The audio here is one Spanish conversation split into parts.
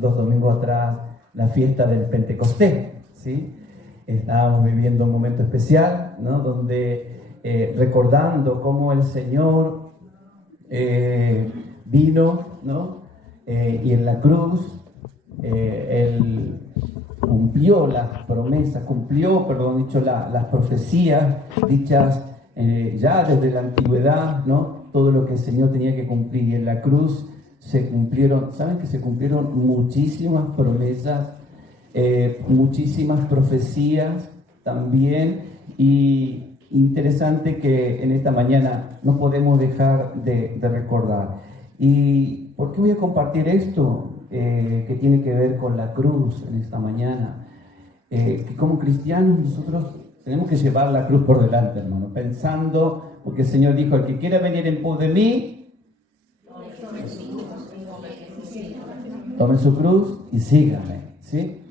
2 domingos atrás la fiesta del Pentecostés, ¿sí? Estábamos viviendo un momento especial, ¿no? Donde recordando cómo el Señor vino, ¿no? Y en la cruz Él cumplió las promesas, las profecías dichas ya desde la antigüedad, ¿no? Todo lo que el Señor tenía que cumplir. Y en la cruz se cumplieron, ¿saben que se cumplieron muchísimas promesas, muchísimas profecías también? Y interesante que en esta mañana no podemos dejar de recordar. ¿Y por qué voy a compartir esto? Que tiene que ver con la cruz en esta mañana. Que como cristianos nosotros tenemos que llevar la cruz por delante, hermano, pensando, porque el Señor dijo: el que quiera venir en pos de mí, tome su cruz y sígame, ¿sí?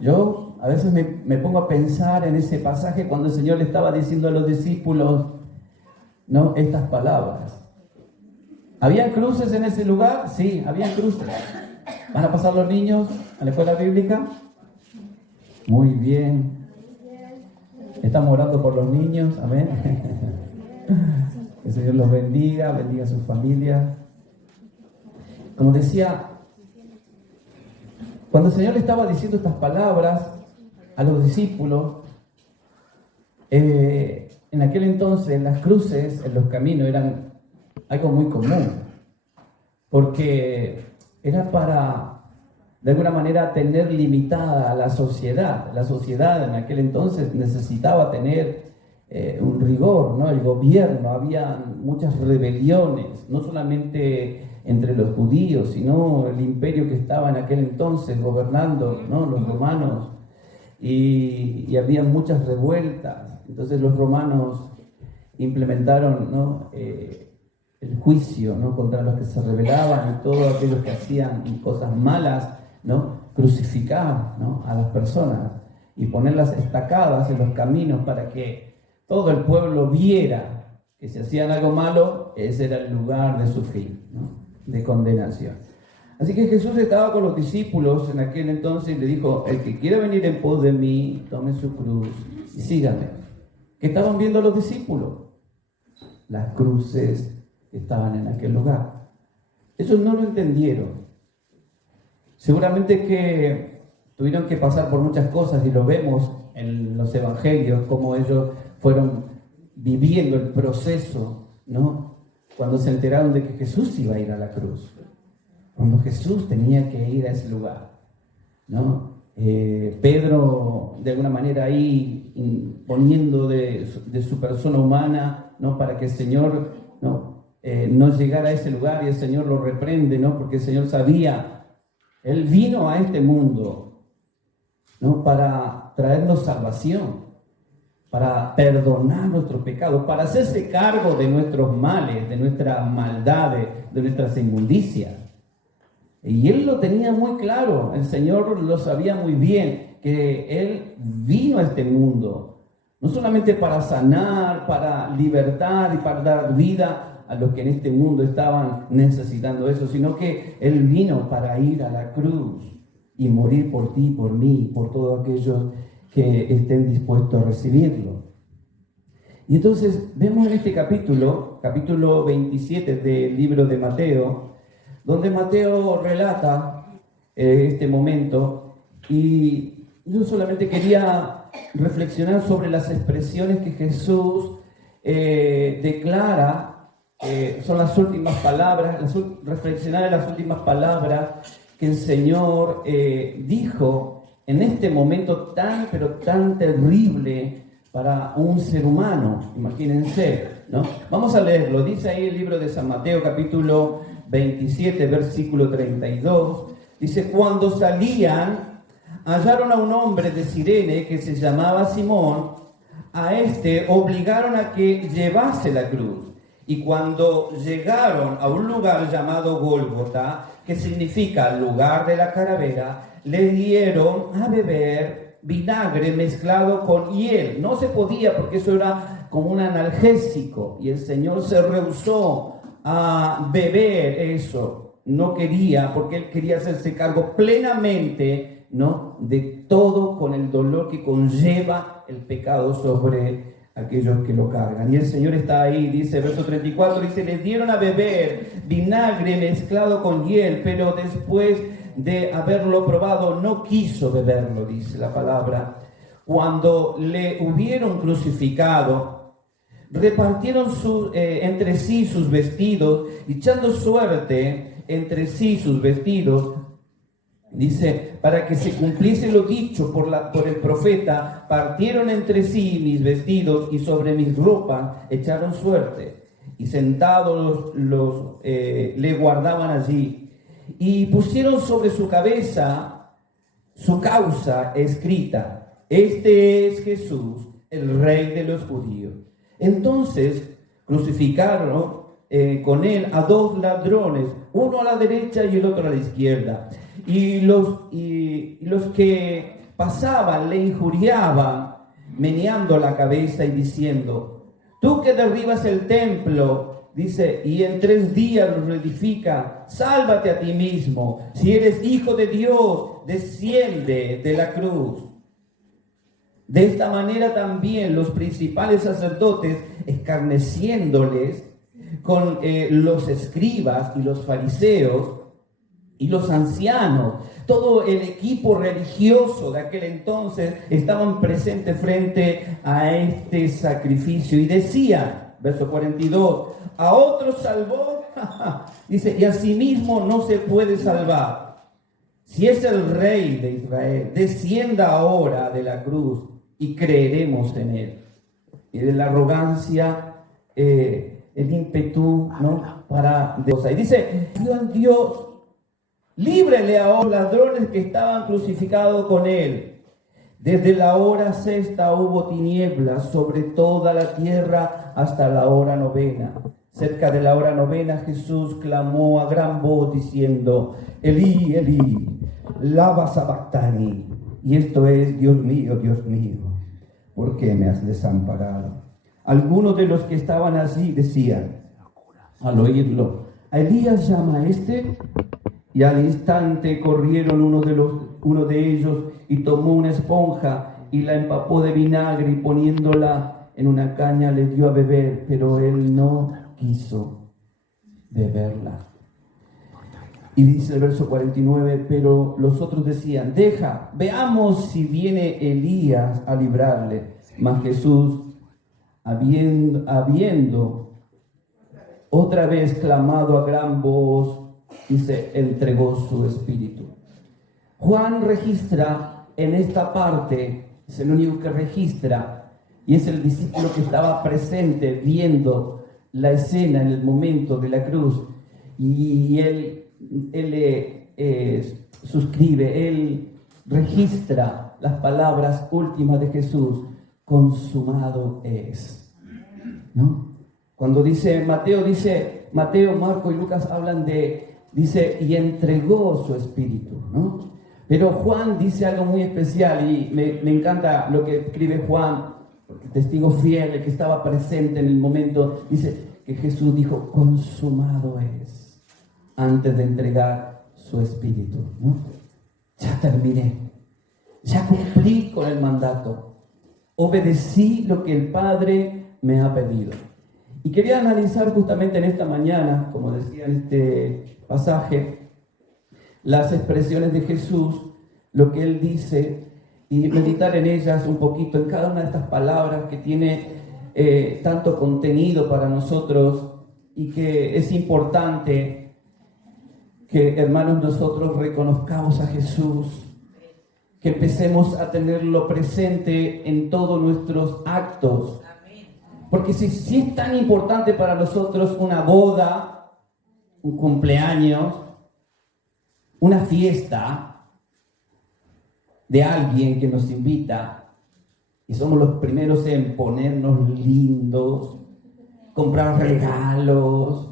Yo a veces me pongo a pensar en ese pasaje cuando el Señor le estaba diciendo a los discípulos, ¿no?, estas palabras. ¿Habían cruces en ese lugar? Sí, habían cruces. ¿Van a pasar los niños a la escuela bíblica? Muy bien. Estamos orando por los niños, amén. Que el Señor los bendiga a sus familias. Como decía, cuando el Señor le estaba diciendo estas palabras a los discípulos, en aquel entonces las cruces en los caminos eran algo muy común, porque era para, de alguna manera, tener limitada a la sociedad. La sociedad en aquel entonces necesitaba tener un rigor, ¿no? El gobierno, había muchas rebeliones, no solamente entre los judíos, sino el imperio que estaba en aquel entonces gobernando, ¿no?, los romanos, y había muchas revueltas. Entonces los romanos implementaron, ¿no?, el juicio, ¿no?, contra los que se rebelaban, y todos aquellos que hacían cosas malas, ¿no?, crucificar, ¿no?, a las personas y ponerlas estacadas en los caminos para que todo el pueblo viera que si hacían algo malo, ese era el lugar de su fin, ¿no?, de condenación. Así que Jesús estaba con los discípulos en aquel entonces y le dijo: el que quiera venir en pos de mí, tome su cruz y sígame. ¿Qué estaban viendo los discípulos? Las cruces que estaban en aquel lugar. Ellos no lo entendieron. Seguramente que tuvieron que pasar por muchas cosas, y lo vemos en los evangelios, cómo ellos fueron viviendo el proceso, ¿no?, cuando se enteraron de que Jesús iba a ir a la cruz, cuando Jesús tenía que ir a ese lugar, ¿no? Pedro, de alguna manera, ahí poniendo de su persona humana, ¿no?, para que el Señor no llegara a ese lugar, y el Señor lo reprende, ¿no?, porque el Señor sabía, Él vino a este mundo, ¿no?, para traernos salvación, para perdonar nuestros pecados, para hacerse cargo de nuestros males, de nuestras maldades, de nuestras inmundicias. Y Él lo tenía muy claro, el Señor lo sabía muy bien, que Él vino a este mundo, no solamente para sanar, para libertar y para dar vida a los que en este mundo estaban necesitando eso, sino que Él vino para ir a la cruz y morir por ti, por mí, por todos aquellos que estén dispuestos a recibirlo. Y entonces vemos en este capítulo 27 del libro de Mateo, donde Mateo relata este momento, y yo solamente quería reflexionar sobre las expresiones que Jesús declara, son las últimas palabras, reflexionar en las últimas palabras que el Señor dijo en este momento tan, pero tan terrible para un ser humano. Imagínense, ¿no? Vamos a leerlo. Dice ahí el libro de San Mateo, capítulo 27, versículo 32. Dice: cuando salían, hallaron a un hombre de Cirene que se llamaba Simón. A este obligaron a que llevase la cruz. Y cuando llegaron a un lugar llamado Gólgota, que significa lugar de la calavera, le dieron a beber vinagre mezclado con hiel. No se podía, porque eso era como un analgésico, y el Señor se rehusó a beber eso. no quería, porque él quería hacerse cargo plenamente, ¿no?, de todo con el dolor que conlleva el pecado sobre aquellos que lo cargan. Y el Señor está ahí, dice, verso 34, dice, les dieron a beber vinagre mezclado con hiel, pero después de haberlo probado no quiso beberlo, dice la palabra. Cuando le hubieron crucificado, repartieron entre sí sus vestidos, echando suerte entre sí sus vestidos. Dice, para que se cumpliese lo dicho por el profeta, partieron entre sí mis vestidos y sobre mis ropas echaron suerte. Y sentados le guardaban allí. Y pusieron sobre su cabeza su causa escrita: este es Jesús, el Rey de los judíos. Entonces crucificaron con él a dos ladrones, uno a la derecha y el otro a la izquierda. Y los que pasaban le injuriaban, meneando la cabeza y diciendo: tú que derribas el templo, dice, y en 3 días lo reedifica, sálvate a ti mismo. Si eres hijo de Dios, desciende de la cruz. De esta manera también los principales sacerdotes, escarneciéndoles con los escribas y los fariseos y los ancianos, todo el equipo religioso de aquel entonces, estaban presentes frente a este sacrificio y decían, verso 42, a otros salvó, dice, y a sí mismo no se puede salvar. Si es el Rey de Israel, descienda ahora de la cruz y creeremos en él. Y de la arrogancia, el ímpetu, ¿no?, para Dios. Y dice, Dios, líbrele a los ladrones que estaban crucificados con él. Desde la hora 6 hubo tinieblas sobre toda la tierra hasta la hora 9. Cerca de la hora 9 Jesús clamó a gran voz diciendo: Elí, Elí, lama sabactani. Y esto es: Dios mío, ¿por qué me has desamparado? Algunos de los que estaban allí decían, al oírlo: ¿a Elías llama a este? Y al instante corrieron uno de ellos y tomó una esponja y la empapó de vinagre y poniéndola en una caña le dio a beber, pero él no quiso beberla. Y dice el verso 49, pero los otros decían: deja, veamos si viene Elías a librarle. Mas Jesús, habiendo otra vez clamado a gran voz, dice, entregó su espíritu. Juan registra en esta parte, es el único que registra, y es el discípulo que estaba presente viendo la escena en el momento de la cruz, y él suscribe, él registra las palabras últimas de Jesús: consumado es, ¿no? Cuando dice Mateo, Marco y Lucas hablan dice, y entregó su espíritu, ¿no? Pero Juan dice algo muy especial y me encanta lo que escribe Juan, porque testigo fiel, el que estaba presente en el momento, dice que Jesús dijo: consumado es, antes de entregar su espíritu, ¿no? Ya terminé, ya cumplí con el mandato, obedecí lo que el Padre me ha pedido. Y quería analizar justamente en esta mañana, como decía en este pasaje, las expresiones de Jesús, lo que Él dice, y meditar en ellas un poquito, en cada una de estas palabras que tiene tanto contenido para nosotros, y que es importante que, hermanos, nosotros reconozcamos a Jesús, que empecemos a tenerlo presente en todos nuestros actos. Porque si es tan importante para nosotros una boda, un cumpleaños, una fiesta de alguien que nos invita, y somos los primeros en ponernos lindos, comprar regalos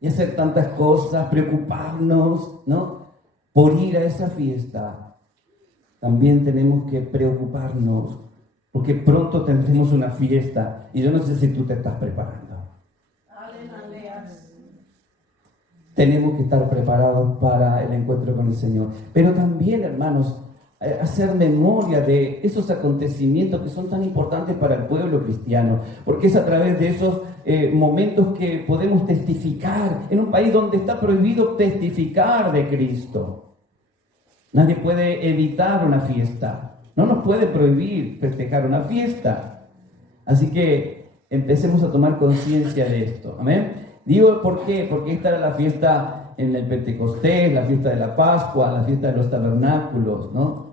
y hacer tantas cosas, preocuparnos, ¿no?, por ir a esa fiesta, también tenemos que preocuparnos, porque pronto tendremos una fiesta y yo no sé si tú te estás preparando. tenemos que estar preparados para el encuentro con el Señor. Pero también, hermanos, hacer memoria de esos acontecimientos que son tan importantes para el pueblo cristiano, porque es a través de esos momentos que podemos testificar en un país donde está prohibido testificar de Cristo. Nadie puede evitar una fiesta, no nos puede prohibir festejar una fiesta. Así que empecemos a tomar conciencia de esto. Amén. Digo, ¿por qué? Porque esta era la fiesta en el Pentecostés, la fiesta de la Pascua, la fiesta de los tabernáculos, ¿no?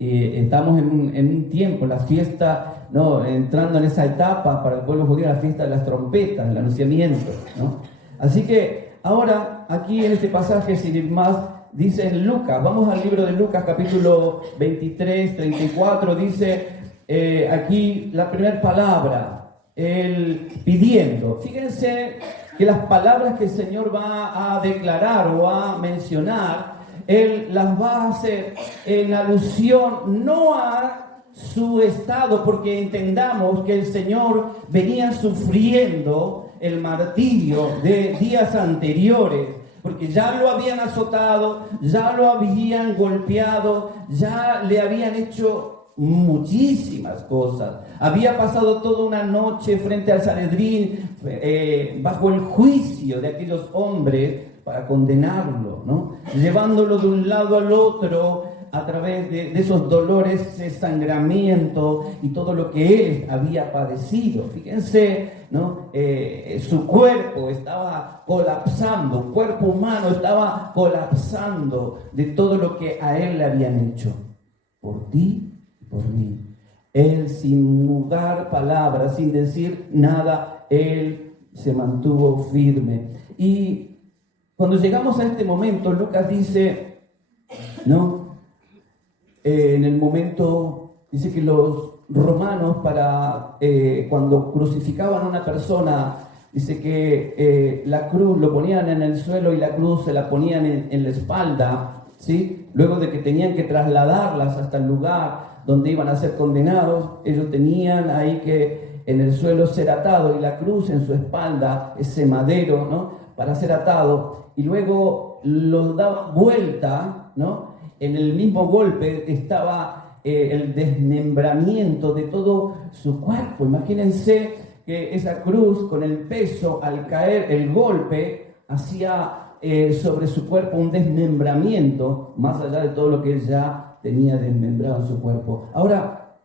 Estamos en un tiempo, la fiesta, ¿no? Entrando en esa etapa para el pueblo judío, la fiesta de las trompetas, el anunciamiento, ¿no? Así que ahora, aquí en este pasaje, sin ir más, dice en Lucas, vamos al libro de Lucas, capítulo 23, 34, dice aquí la primera palabra, el pidiendo. Fíjense que las palabras que el Señor va a declarar o a mencionar, Él las va a hacer en alusión no a su estado, porque entendamos que el Señor venía sufriendo el martirio de días anteriores, porque ya lo habían azotado, ya lo habían golpeado, ya le habían hecho muchísimas cosas. Había pasado toda una noche frente al Sanedrín, bajo el juicio de aquellos hombres para condenarlo, ¿no? Llevándolo de un lado al otro a través de esos dolores, ese sangramiento y todo lo que él había padecido. Fíjense, ¿no? Su cuerpo estaba colapsando, el cuerpo humano estaba colapsando de todo lo que a él le habían hecho. Por ti, por mí. Él, sin mudar palabras, sin decir nada, él se mantuvo firme. Y cuando llegamos a este momento, Lucas dice, ¿no? En el momento, dice que los romanos cuando crucificaban a una persona, dice que la cruz lo ponían en el suelo y la cruz se la ponían en la espalda, ¿sí? Luego de que tenían que trasladarlas hasta el lugar donde iban a ser condenados, ellos tenían ahí que en el suelo ser atado y la cruz en su espalda, ese madero, ¿no? Para ser atado, y luego los daban vuelta, ¿no? En el mismo golpe estaba el desmembramiento de todo su cuerpo. Imagínense que esa cruz, con el peso, al caer el golpe, hacía sobre su cuerpo un desmembramiento, más allá de todo lo que él ya tenía desmembrado en su cuerpo. Ahora,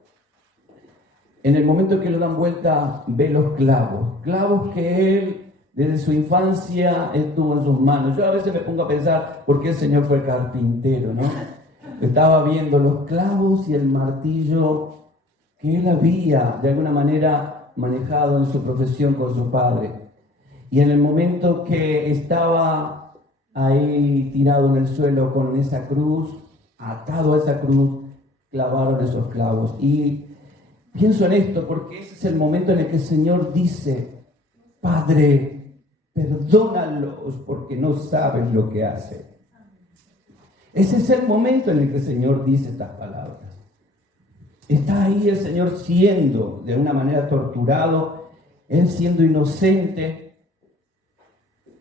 en el momento que lo dan vuelta, ve los clavos que él desde su infancia estuvo en sus manos. Yo a veces me pongo a pensar por qué el Señor fue carpintero, ¿no? Estaba viendo los clavos y el martillo que él había de alguna manera manejado en su profesión con su padre. Y en el momento que estaba ahí tirado en el suelo con esa cruz, atado a esa cruz, clavaron esos clavos. Y pienso en esto porque ese es el momento en el que el Señor dice: Padre, perdónalos porque no saben lo que hacen. Ese es el momento en el que el Señor dice estas palabras. Está ahí el Señor siendo de una manera torturado, Él siendo inocente,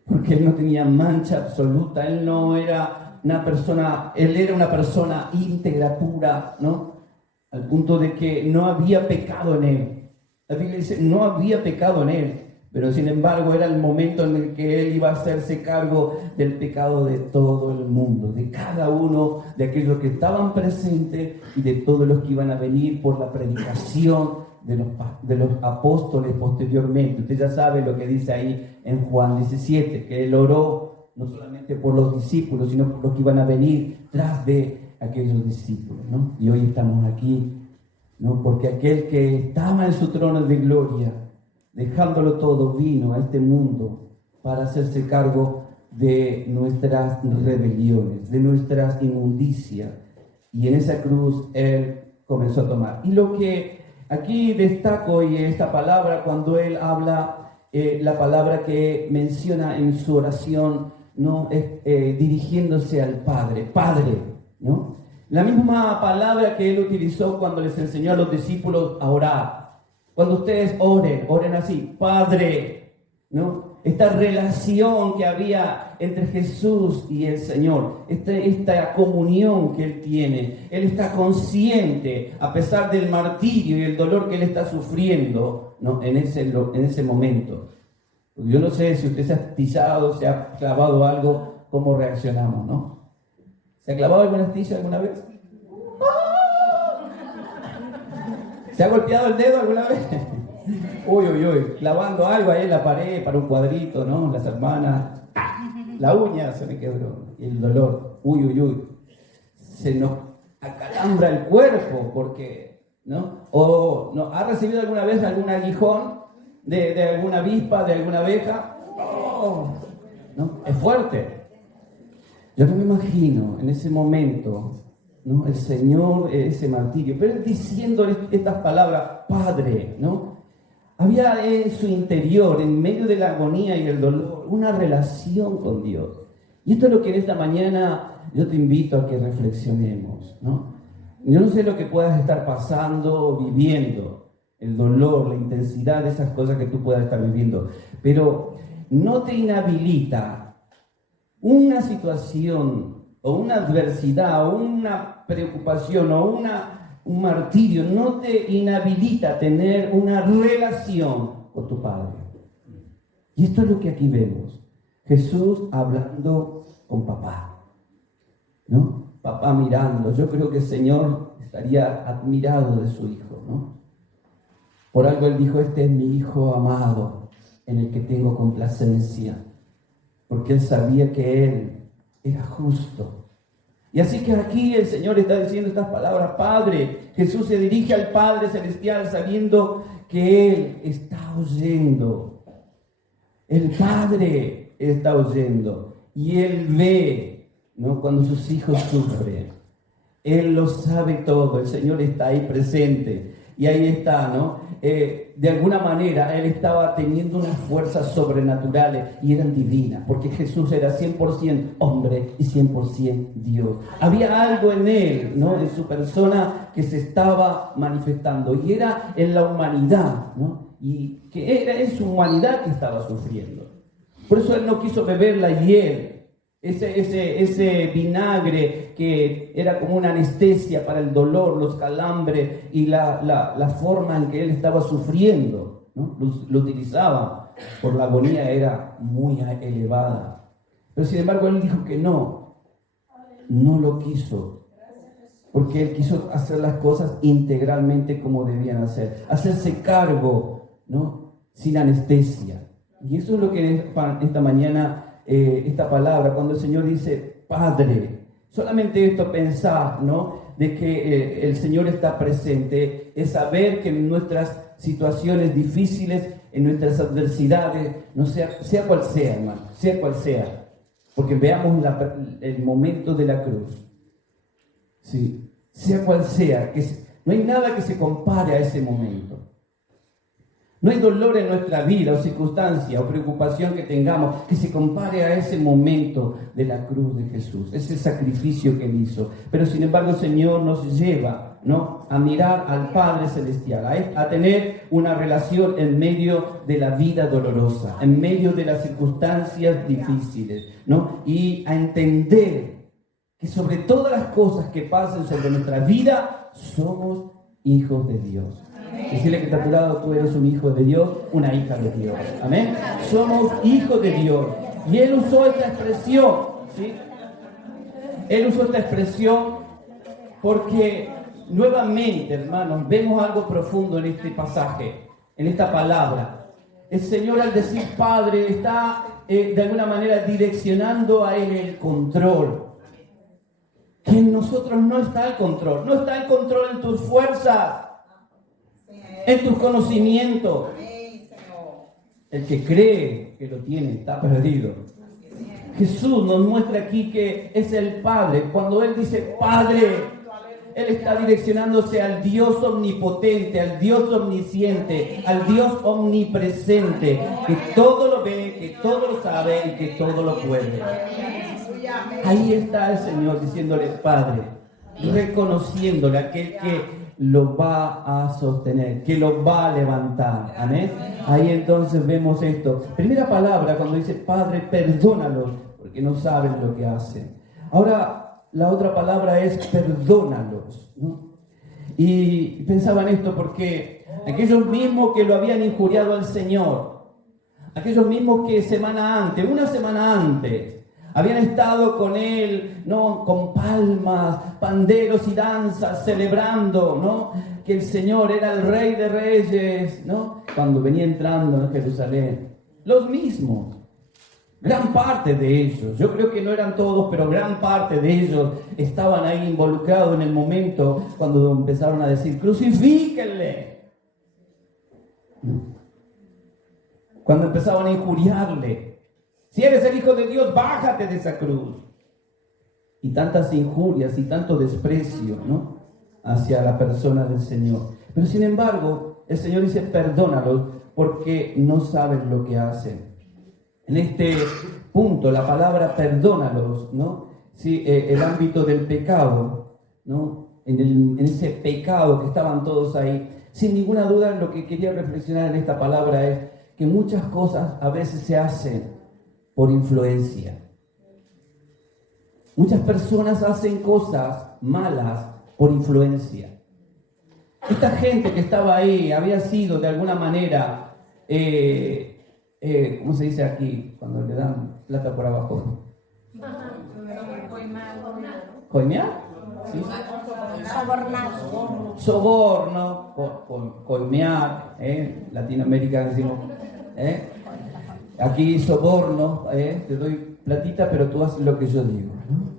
porque Él no tenía mancha absoluta, Él no era una persona, Él era una persona íntegra, pura, ¿no? Al punto de que no había pecado en Él. La Biblia dice, no había pecado en Él, pero sin embargo era el momento en el que Él iba a hacerse cargo del pecado de todo el mundo, de cada uno de aquellos que estaban presentes y de todos los que iban a venir por la predicación de los apóstoles posteriormente. Usted ya sabe lo que dice ahí en Juan 17, que Él oró no solamente por los discípulos, sino por los que iban a venir tras de aquellos discípulos, ¿no? Y hoy estamos aquí, ¿no? Porque aquel que estaba en su trono de gloria, dejándolo todo, vino a este mundo para hacerse cargo de nuestras rebeliones, de nuestras inmundicias. Y en esa cruz Él comenzó a tomar. Y lo que aquí destaco, y esta palabra, cuando Él habla, la palabra que menciona en su oración, ¿no? Es dirigiéndose al Padre, Padre, ¿no? La misma palabra que Él utilizó cuando les enseñó a los discípulos a orar. Cuando ustedes oren así, Padre, ¿no? esta relación que había entre Jesús y el Señor, esta comunión que Él tiene. Él está consciente, a pesar del martirio y el dolor que Él está sufriendo, ¿no? en ese momento. Yo no sé si usted se ha astillado, se ha clavado algo, cómo reaccionamos, ¿no? ¿Se ha clavado alguna astilla alguna vez? ¿Se ha golpeado el dedo alguna vez? Uy, clavando algo ahí en la pared para un cuadrito, ¿no? Las hermanas, la uña se me quebró, el dolor, uy. Se nos acalambra el cuerpo porque, ¿no? O ¿no? ¿Ha recibido alguna vez algún aguijón de alguna avispa, de alguna abeja? Oh, ¿no? Es fuerte. Yo no me imagino en ese momento, ¿no? El Señor, ese martirio, pero Él diciendo estas palabras, Padre, ¿no? Había en su interior, en medio de la agonía y el dolor, una relación con Dios. Y esto es lo que en esta mañana yo te invito a que reflexionemos, ¿no? Yo no sé lo que puedas estar pasando o viviendo, el dolor, la intensidad de esas cosas que tú puedas estar viviendo, pero no te inhabilita una situación o una adversidad o una preocupación o un martirio, no te inhabilita a tener una relación con tu Padre. Y esto es lo que aquí vemos. Jesús hablando con papá, ¿no? Papá mirando. Yo creo que el Señor estaría admirado de su hijo, ¿no? Por algo Él dijo, este es mi hijo amado, en el que tengo complacencia. Porque Él sabía que Él era justo. Y así que aquí el Señor está diciendo estas palabras, Padre. Jesús se dirige al Padre Celestial sabiendo que Él está oyendo. El Padre está oyendo. Y Él ve, ¿no? Cuando sus hijos sufren. Él lo sabe todo. El Señor está ahí presente. Y ahí está, ¿no? De alguna manera Él estaba teniendo unas fuerzas sobrenaturales y eran divinas, porque Jesús era 100% hombre y 100% Dios. Había algo en Él, ¿no? En su persona que se estaba manifestando y era en la humanidad, ¿no? Y que era en su humanidad que estaba sufriendo. Por eso Él no quiso beber la hiel, ese vinagre que era como una anestesia para el dolor, los calambres y la forma en que Él estaba sufriendo, ¿no? Lo utilizaba por la agonía, era muy elevada. Pero sin embargo Él dijo que no lo quiso, porque Él quiso hacer las cosas integralmente como debían hacerse cargo, ¿no? Sin anestesia. Y eso es lo que esta mañana, esta palabra, cuando el Señor dice Padre, solamente esto pensar, ¿no? De que el Señor está presente, es saber que en nuestras situaciones difíciles, en nuestras adversidades, no sea cual sea, hermano, sea cual sea, porque veamos el momento de la cruz, sí, sea cual sea, no hay nada que se compare a ese momento. No hay dolor en nuestra vida o circunstancia o preocupación que tengamos que se compare a ese momento de la cruz de Jesús, ese sacrificio que Él hizo. Pero sin embargo el Señor nos lleva, ¿no? A mirar al Padre Celestial, a tener una relación en medio de la vida dolorosa, en medio de las circunstancias difíciles, ¿no? Y a entender que sobre todas las cosas que pasen sobre nuestra vida, somos hijos de Dios. Decirle que está a tu lado, tú eres un hijo de Dios, una hija de Dios. Amén. Somos hijos de Dios. Y Él usó esta expresión, ¿sí? Él usó esta expresión porque nuevamente, hermanos, vemos algo profundo en este pasaje, en esta palabra. El Señor, al decir Padre, está de alguna manera direccionando a Él el control. Que en nosotros no está el control. No está el control en tus fuerzas, en tus conocimientos. El que cree que lo tiene está perdido. Jesús nos muestra aquí que es el Padre. Cuando Él dice Padre, Él está direccionándose al Dios omnipotente, al Dios omnisciente, al Dios omnipresente, que todo lo ve, que todo lo sabe y que todo lo puede. Ahí está el Señor diciéndole Padre, reconociéndole aquel que lo va a sostener, que lo va a levantar. Amén. Ahí entonces vemos esto. Primera palabra cuando dice, Padre, perdónalos, porque no saben lo que hacen. Ahora, la otra palabra es perdónalos, ¿no? Y pensaba en esto porque aquellos mismos que lo habían injuriado al Señor, aquellos mismos que una semana antes, habían estado con Él, ¿no? Con palmas, panderos y danzas, celebrando, ¿no? Que el Señor era el Rey de Reyes, ¿no? Cuando venía entrando en Jerusalén. Los mismos. Gran parte de ellos, yo creo que no eran todos, pero gran parte de ellos estaban ahí involucrados en el momento cuando empezaron a decir, crucifíquenle. Cuando empezaban a injuriarle. Si eres el Hijo de Dios, bájate de esa cruz. Y tantas injurias y tanto desprecio, ¿no? Hacia la persona del Señor. Pero sin embargo, el Señor dice, perdónalos porque no saben lo que hacen. En este punto, la palabra perdónalos, ¿no? Sí, el ámbito del pecado, ¿no? En ese pecado que estaban todos ahí. Sin ninguna duda, lo que quería reflexionar en esta palabra es que muchas cosas a veces se hacen por influencia. Muchas personas hacen cosas malas por influencia. Esta gente que estaba ahí había sido de alguna manera, ¿cómo se dice aquí? Cuando le dan plata por abajo. ¿Coimear? ¿Sí? Soborno, coimear, Latinoamérica decimos, aquí soborno, te doy platita, pero tú haces lo que yo digo, ¿no?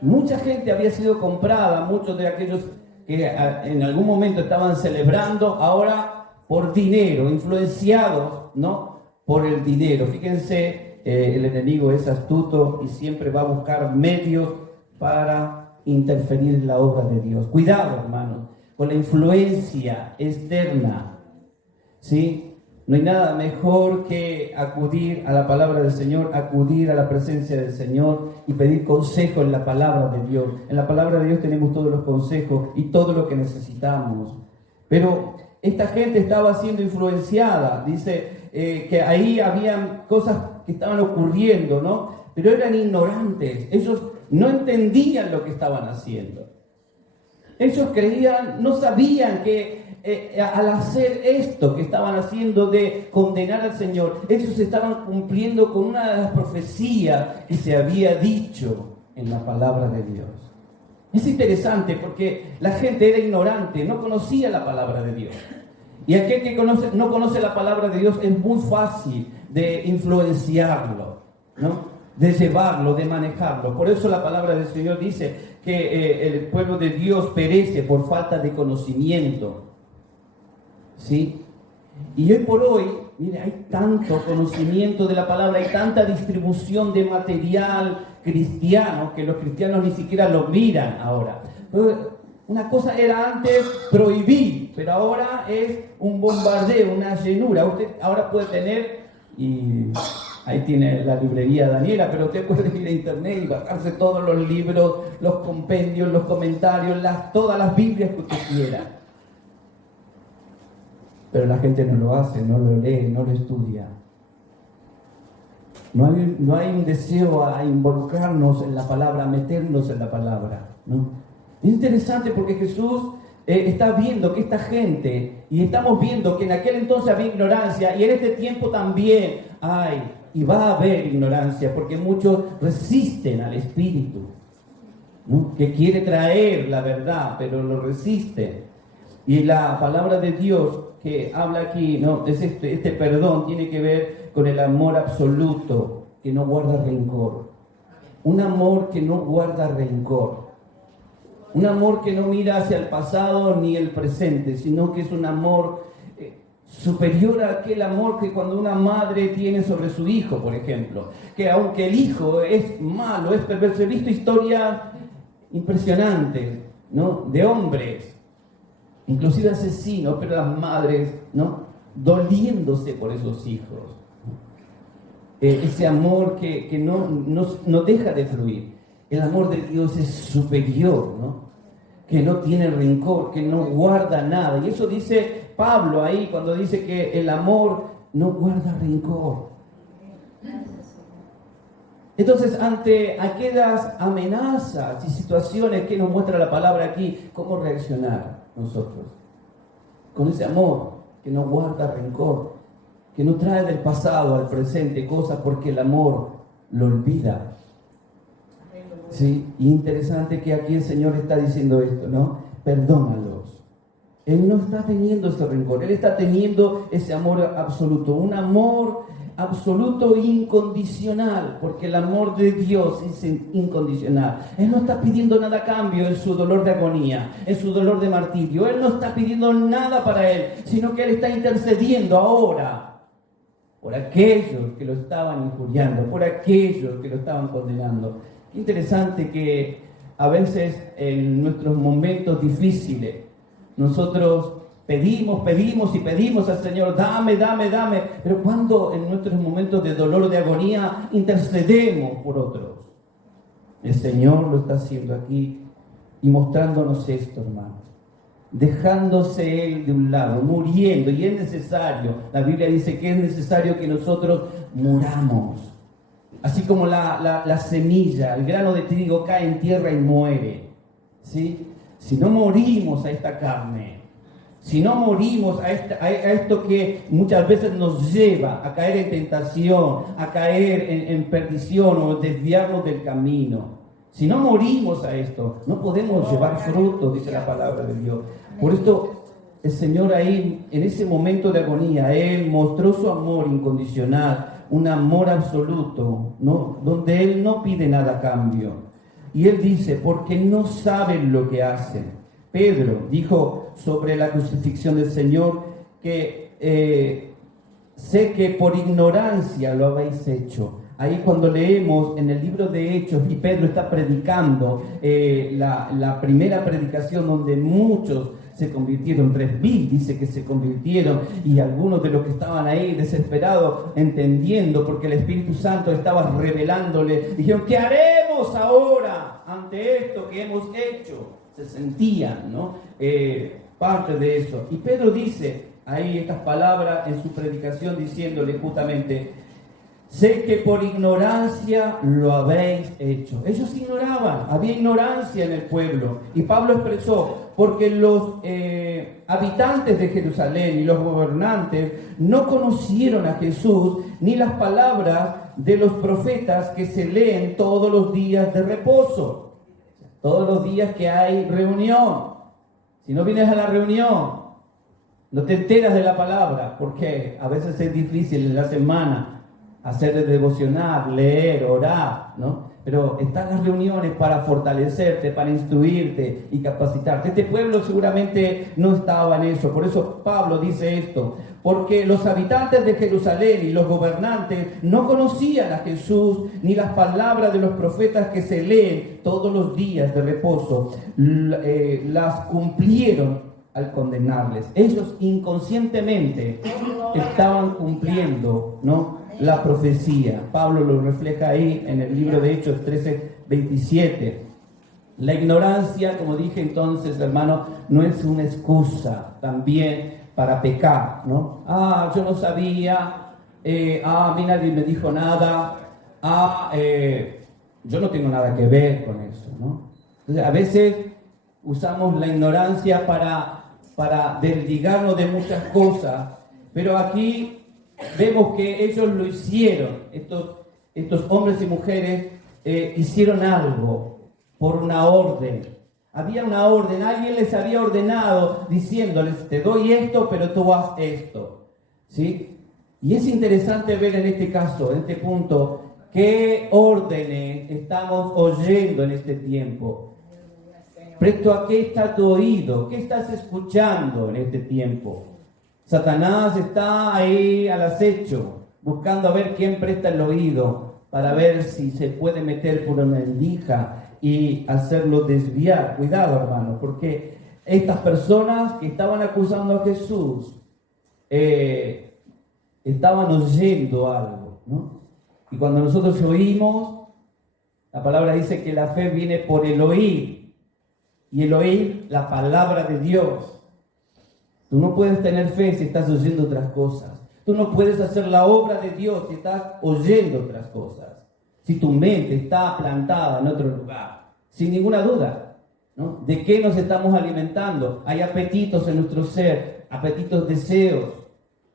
Mucha gente había sido comprada, muchos de aquellos que en algún momento estaban celebrando, ahora por dinero, influenciados, ¿no? Por el dinero. Fíjense, el enemigo es astuto y siempre va a buscar medios para interferir en la obra de Dios. Cuidado, hermanos, con la influencia externa, ¿sí? No hay nada mejor que acudir a la palabra del Señor, acudir a la presencia del Señor y pedir consejo en la palabra de Dios. En la palabra de Dios tenemos todos los consejos y todo lo que necesitamos. Pero esta gente estaba siendo influenciada, dice que ahí habían cosas que estaban ocurriendo, ¿no? Pero eran ignorantes, ellos no entendían lo que estaban haciendo. Ellos creían, no sabían que al hacer esto que estaban haciendo de condenar al Señor, ellos estaban cumpliendo con una de las profecías que se había dicho en la palabra de Dios. Es interesante porque la gente era ignorante, no conocía la palabra de Dios. Y aquel que no conoce la palabra de Dios es muy fácil de influenciarlo, ¿no? De llevarlo, de manejarlo. Por eso la palabra del Señor dice que el pueblo de Dios perece por falta de conocimiento. ¿Sí? Y hoy por hoy, mire, hay tanto conocimiento de la palabra, hay tanta distribución de material cristiano que los cristianos ni siquiera lo miran ahora. Una cosa era antes prohibir, pero ahora es un bombardeo, una llenura. Usted ahora puede tener, y ahí tiene la librería Daniela, pero usted puede ir a internet y bajarse todos los libros, los compendios, los comentarios, todas las Biblias que usted quiera. Pero la gente no lo hace, no lo lee, no lo estudia. No hay un deseo a involucrarnos en la palabra, a meternos en la palabra, ¿no? Es interesante porque Jesús está viendo que esta gente, y estamos viendo que en aquel entonces había ignorancia, y en este tiempo también hay, y va a haber ignorancia, porque muchos resisten al Espíritu, ¿no? Que quiere traer la verdad, pero lo resiste. Y la palabra de Dios que habla aquí, ¿no? Es este perdón tiene que ver con el amor absoluto que no guarda rencor. Un amor que no guarda rencor. Un amor que no mira hacia el pasado ni el presente, sino que es un amor superior a aquel amor que cuando una madre tiene sobre su hijo, por ejemplo. Que aunque el hijo es malo, es perverso, he visto historias impresionantes, ¿no? De hombres, inclusive asesinos, pero las madres, ¿no? Doliéndose por esos hijos. Ese amor que no deja de fluir. El amor de Dios es superior, ¿no? que no tiene rencor, que no guarda nada. Y eso dice Pablo ahí cuando dice que el amor no guarda rencor. Entonces, ante aquellas amenazas y situaciones que nos muestra la palabra aquí, ¿cómo reaccionar nosotros? Con ese amor que no guarda rencor, que no trae del pasado al presente cosas porque el amor lo olvida. Sí, y interesante que aquí el Señor está diciendo esto, ¿no? Perdónalos. Él no está teniendo ese rencor, Él está teniendo ese amor absoluto, un amor absoluto e incondicional, porque el amor de Dios es incondicional. Él no está pidiendo nada a cambio en su dolor de agonía, en su dolor de martirio. Él no está pidiendo nada para Él, sino que Él está intercediendo ahora por aquellos que lo estaban injuriando, por aquellos que lo estaban condenando. Qué interesante que a veces en nuestros momentos difíciles nosotros pedimos y pedimos al Señor, dame, pero cuando en nuestros momentos de dolor, de agonía, intercedemos por otros. El Señor lo está haciendo aquí y mostrándonos esto, hermano. Dejándose Él de un lado, muriendo, y es necesario, la Biblia dice que es necesario que nosotros muramos. Así como la semilla, el grano de trigo cae en tierra y muere, ¿sí? Si no morimos a esta carne, si no morimos a esto que muchas veces nos lleva a caer en tentación, a caer en perdición o desviarnos del camino, si no morimos a esto, no podemos llevar fruto, dice la palabra de Dios. Por esto el Señor ahí, en ese momento de agonía, Él mostró su amor incondicional, un amor absoluto, ¿no? Donde Él no pide nada a cambio. Y Él dice, porque no saben lo que hacen. Pedro dijo sobre la crucifixión del Señor que sé que por ignorancia lo habéis hecho. Ahí cuando leemos en el libro de Hechos y Pedro está predicando la primera predicación donde muchos se convirtieron, 3.000 dice que se convirtieron, y algunos de los que estaban ahí desesperados, entendiendo, porque el Espíritu Santo estaba revelándole, dijeron, ¿qué haremos ahora ante esto que hemos hecho? Se sentían, ¿no? Parte de eso. Y Pedro dice ahí estas palabras en su predicación diciéndole justamente, sé que por ignorancia lo habéis hecho. Ellos ignoraban, había ignorancia en el pueblo. Y Pablo expresó, porque los habitantes de Jerusalén y los gobernantes no conocieron a Jesús ni las palabras de los profetas que se leen todos los días de reposo. Todos los días que hay reunión. Si no vienes a la reunión, no te enteras de la palabra, porque a veces es difícil en la semana hacer el devocional, leer, orar, ¿no? Pero están las reuniones para fortalecerte, para instruirte y capacitarte. Este pueblo seguramente no estaba en eso. Por eso Pablo dice esto. Porque los habitantes de Jerusalén y los gobernantes no conocían a Jesús ni las palabras de los profetas que se leen todos los días de reposo. Las cumplieron al condenarles. Ellos inconscientemente estaban cumpliendo, ¿no?, la profecía. Pablo lo refleja ahí en el libro de Hechos 13:27. La ignorancia, como dije entonces, hermano, no es una excusa también para pecar, ¿no? Yo no sabía, a mí nadie me dijo nada, yo no tengo nada que ver con eso, ¿no? Entonces, a veces usamos la ignorancia para desligarnos de muchas cosas, pero aquí vemos que ellos lo hicieron, estos hombres y mujeres hicieron algo por una orden. Había una orden, alguien les había ordenado diciéndoles, te doy esto, pero tú haz esto, ¿sí? Y es interesante ver en este caso, en este punto, qué órdenes estamos oyendo en este tiempo. Presto a qué está tu oído, qué estás escuchando en este tiempo. Satanás está ahí al acecho, buscando a ver quién presta el oído, para ver si se puede meter por una endija y hacerlo desviar. Cuidado, hermano, porque estas personas que estaban acusando a Jesús estaban oyendo algo, ¿no? Y cuando nosotros oímos, la palabra dice que la fe viene por el oír, y el oír la palabra de Dios. Tú no puedes tener fe si estás oyendo otras cosas. Tú no puedes hacer la obra de Dios si estás oyendo otras cosas. Si tu mente está plantada en otro lugar. Sin ninguna duda, ¿no? ¿De qué nos estamos alimentando? Hay apetitos en nuestro ser, apetitos, deseos,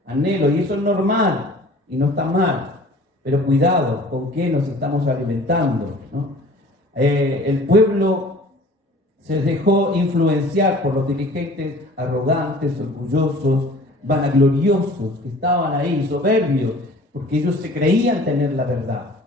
anhelos, y eso es normal y no está mal. Pero cuidado con qué nos estamos alimentando, ¿no? El pueblo se dejó influenciar por los dirigentes arrogantes, orgullosos, vanagloriosos, que estaban ahí, soberbios, porque ellos se creían tener la verdad.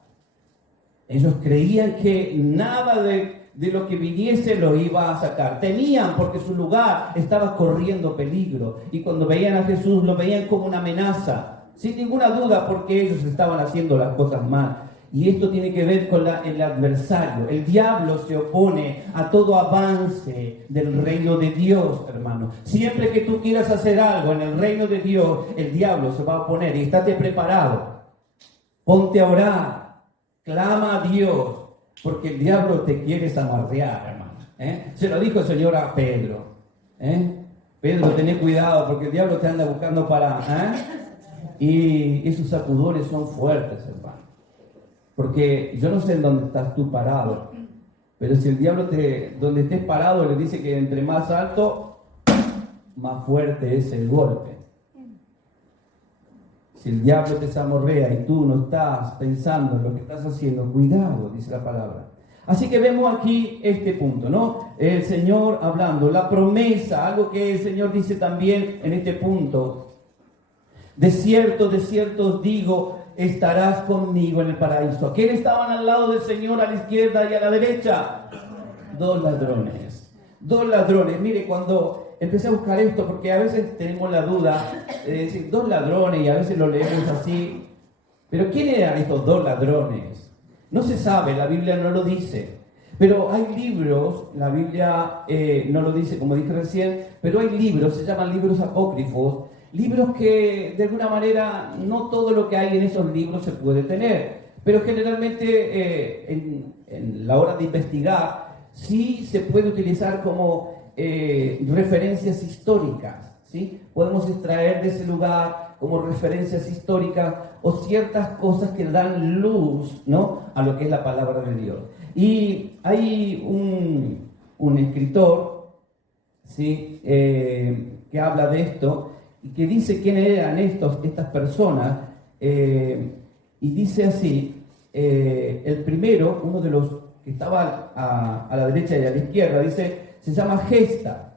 Ellos creían que nada de lo que viniese lo iba a sacar. Temían porque su lugar estaba corriendo peligro. Y cuando veían a Jesús, lo veían como una amenaza. Sin ninguna duda, porque ellos estaban haciendo las cosas mal. Y esto tiene que ver con el adversario. El diablo se opone a todo avance del reino de Dios, hermano. Siempre que tú quieras hacer algo en el reino de Dios, el diablo se va a oponer. Y estate preparado. Ponte a orar. Clama a Dios, porque el diablo te quiere zamarrear, hermano. Se lo dijo el Señor a Pedro. Pedro, ten cuidado, porque el diablo te anda buscando para... Y esos sacudores son fuertes, hermano. Porque yo no sé en dónde estás tú parado, pero si el diablo donde estés parado le dice que entre más alto, más fuerte es el golpe. Si el diablo te zamorrea y tú no estás pensando en lo que estás haciendo, cuidado, dice la palabra. Así que vemos aquí este punto, ¿no? El Señor hablando, la promesa, algo que el Señor dice también en este punto. De cierto os digo, estarás conmigo en el paraíso. ¿Quiénes estaban al lado del Señor, a la izquierda y a la derecha? Dos ladrones. Mire, cuando empecé a buscar esto, porque a veces tenemos la duda de decir dos ladrones y a veces lo leemos así. Pero ¿quién eran estos dos ladrones? No se sabe, la Biblia no lo dice. Pero hay libros, la Biblia no lo dice como dije recién, pero hay libros, se llaman libros apócrifos, libros que de alguna manera no todo lo que hay en esos libros se puede tener. Pero generalmente en la hora de investigar sí se puede utilizar como referencias históricas, ¿sí? Podemos extraer de ese lugar como referencias históricas o ciertas cosas que dan luz, ¿no?, a lo que es la palabra de Dios. Y hay un escritor, ¿sí?, que habla de esto y que dice quiénes eran estas personas, y dice así, el primero, uno de los que estaba a la derecha y a la izquierda, dice, se llama Gesta.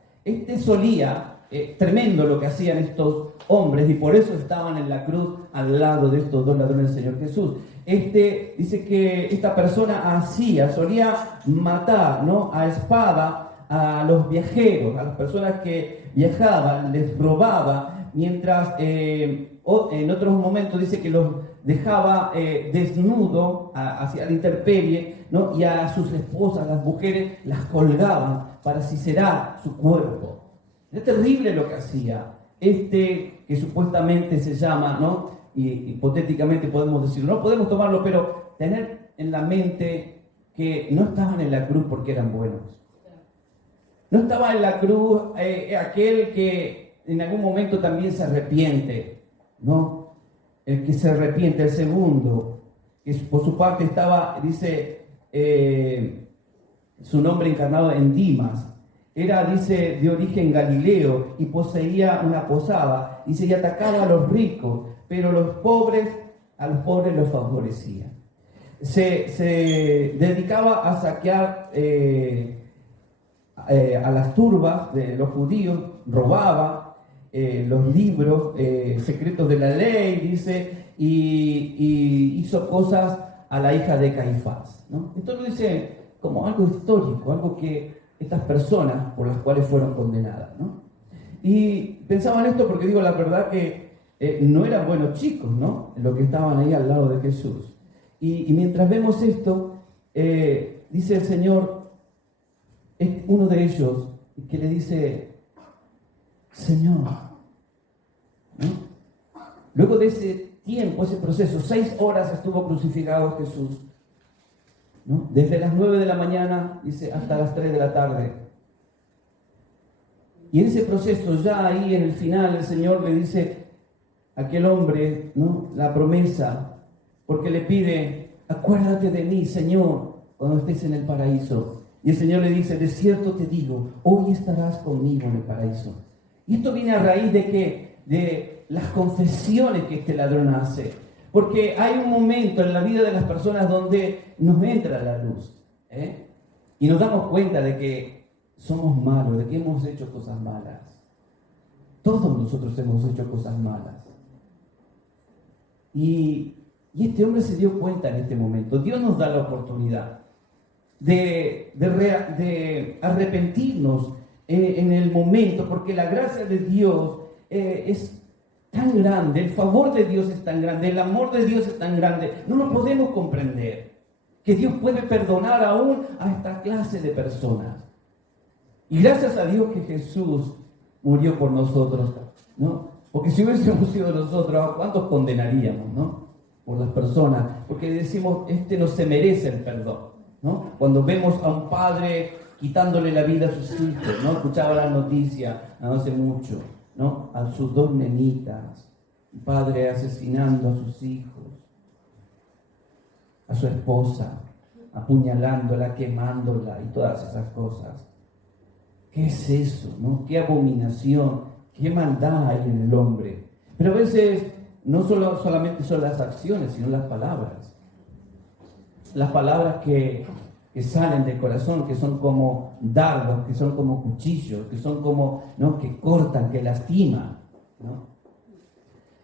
Solía, tremendo lo que hacían estos hombres, y por eso estaban en la cruz al lado de estos dos ladrones del Señor Jesús. Dice que esta persona solía matar, ¿no?, a espada a los viajeros, a las personas que viajaban, les robaba, mientras en otros momentos dice que los dejaba desnudo hacia la intemperie, ¿no?, y a sus esposas, las mujeres, las colgaban para cicerar su cuerpo. Es terrible lo que hacía. Que supuestamente se llama, ¿no?, y hipotéticamente podemos decirlo, no podemos tomarlo, pero tener en la mente que no estaban en la cruz porque eran buenos. No estaba en la cruz aquel que en algún momento también se arrepiente, ¿no? El que se arrepiente, el segundo, que por su parte estaba, dice, su nombre encarnado en Dimas. Era, dice, de origen galileo y poseía una posada, dice, y atacaba a los ricos, pero a los pobres los favorecía. Se dedicaba a saquear a las turbas de los judíos, robaba los libros secretos de la ley, dice, y hizo cosas a la hija de Caifás, ¿no? Esto lo dice como algo histórico, algo que estas personas por las cuales fueron condenadas, ¿no? Y pensaba en esto porque digo la verdad que no eran buenos chicos, ¿no?, los que estaban ahí al lado de Jesús. Y mientras vemos esto, dice el Señor, es uno de ellos que le dice, Señor, ¿no? Luego de ese tiempo, ese proceso, 6 horas estuvo crucificado Jesús, ¿no? Desde las 9 de la mañana, dice, hasta las 3 de la tarde. Y en ese proceso, ya ahí en el final, el Señor le dice a aquel hombre, ¿no?, la promesa, porque le pide: acuérdate de mí, Señor, cuando estés en el paraíso. Y el Señor le dice: de cierto te digo, hoy estarás conmigo en el paraíso. Y esto viene a raíz de que, de las confesiones que este ladrón hace. Porque hay un momento en la vida de las personas donde nos entra la luz, y nos damos cuenta de que somos malos, de que hemos hecho cosas malas. Todos nosotros hemos hecho cosas malas. Y este hombre se dio cuenta en este momento. Dios nos da la oportunidad de arrepentirnos en el momento, porque la gracia de Dios es tan grande, el favor de Dios es tan grande, el amor de Dios es tan grande, no lo podemos comprender, que Dios puede perdonar aún a esta clase de personas. Y gracias a Dios que Jesús murió por nosotros, ¿no? Porque si hubiésemos sido nosotros, ¿a cuántos condenaríamos, no?, por las personas? Porque decimos: no se merece el perdón, ¿no? Cuando vemos a un padre quitándole la vida a sus hijos, ¿no? Escuchaba la noticia no hace mucho, ¿no?, a sus 2 nenitas, un padre asesinando a sus hijos, a su esposa, apuñalándola, quemándola y todas esas cosas. ¿Qué es eso, no? ¿Qué abominación, qué maldad hay en el hombre? Pero a veces no solamente son las acciones, sino las palabras. Las palabras que salen del corazón, que son como dardos, que son como cuchillos, que son como, ¿no?, que cortan, que lastiman, ¿no?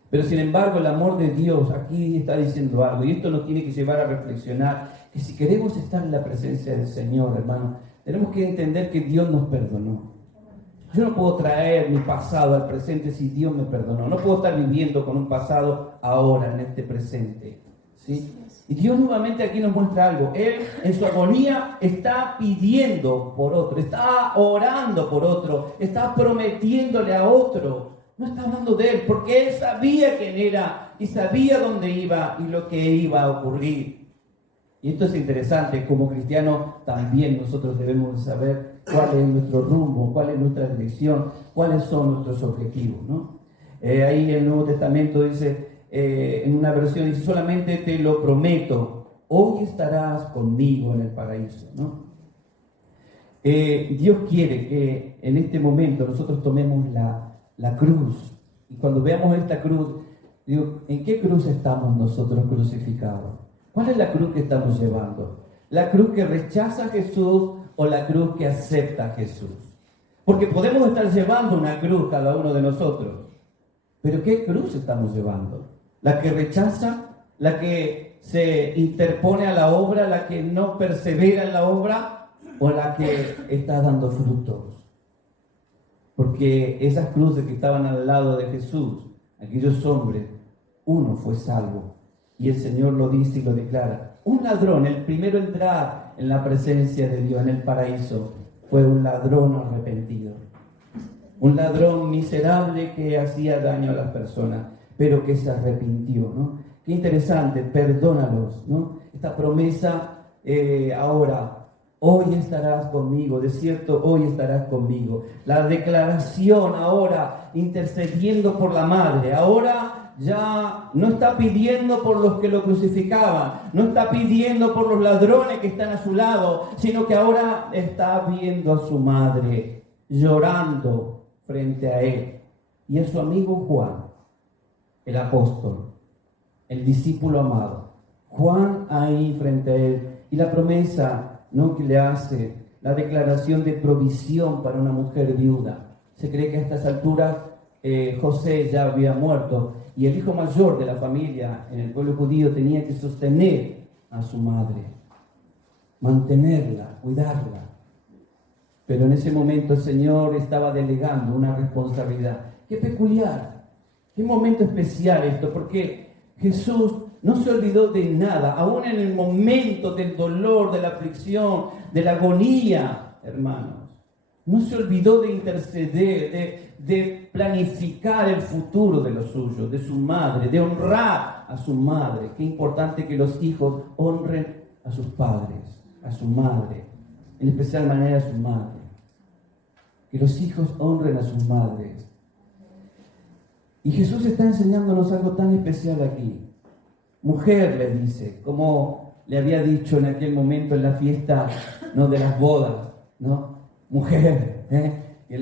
Pero sin embargo, el amor de Dios aquí está diciendo algo, y esto nos tiene que llevar a reflexionar que si queremos estar en la presencia del Señor, hermano, tenemos que entender que Dios nos perdonó. Yo no puedo traer mi pasado al presente si Dios me perdonó. No puedo estar viviendo con un pasado ahora, en este presente, ¿sí? Y Dios nuevamente aquí nos muestra algo. Él en su agonía está pidiendo por otro, está orando por otro, está prometiéndole a otro. No está hablando de él, porque él sabía quién era y sabía dónde iba y lo que iba a ocurrir. Y esto es interesante, como cristianos también nosotros debemos saber cuál es nuestro rumbo, cuál es nuestra dirección, cuáles son nuestros objetivos, ¿no? Ahí en el Nuevo Testamento dice, en una versión dice: solamente te lo prometo, hoy estarás conmigo en el paraíso, ¿no? Dios quiere que en este momento nosotros tomemos la cruz, y cuando veamos esta cruz, digo, ¿en qué cruz estamos nosotros crucificados? ¿Cuál es la cruz que estamos llevando? ¿La cruz que rechaza a Jesús o la cruz que acepta a Jesús? Porque podemos estar llevando una cruz cada uno de nosotros, pero ¿qué cruz estamos llevando? ¿La que rechaza? ¿La que se interpone a la obra? ¿La que no persevera en la obra? ¿O la que está dando frutos? Porque esas cruces que estaban al lado de Jesús, aquellos hombres, uno fue salvo. Y el Señor lo dice y lo declara. Un ladrón, el primero en entrar en la presencia de Dios, en el paraíso, fue un ladrón arrepentido. Un ladrón miserable que hacía daño a las personas, pero que se arrepintió, ¿no? Qué interesante, perdónalos, ¿no? Esta promesa ahora, hoy estarás conmigo, de cierto, hoy estarás conmigo. La declaración ahora, intercediendo por la madre, ahora ya no está pidiendo por los que lo crucificaban, no está pidiendo por los ladrones que están a su lado, sino que ahora está viendo a su madre llorando frente a él y a su amigo Juan, el apóstol, el discípulo amado. Juan ahí frente a él, y la promesa, ¿no?, que le hace, la declaración de provisión para una mujer viuda. Se cree que a estas alturas José ya había muerto, y el hijo mayor de la familia en el pueblo judío tenía que sostener a su madre, mantenerla, cuidarla. Pero en ese momento el Señor estaba delegando una responsabilidad. ¡Qué peculiar! ¡Qué momento especial esto! Porque Jesús no se olvidó de nada, aún en el momento del dolor, de la aflicción, de la agonía, hermanos. No se olvidó de interceder, de planificar el futuro de los suyos, de su madre, de honrar a su madre. Qué importante que los hijos honren a sus padres, a su madre, en especial manera a su madre. que los hijos honren a sus madres. Y Jesús está enseñándonos algo tan especial aquí. Mujer, le dice, como le había dicho en aquel momento en la fiesta, ¿no?, de las bodas, ¿no? Mujer, que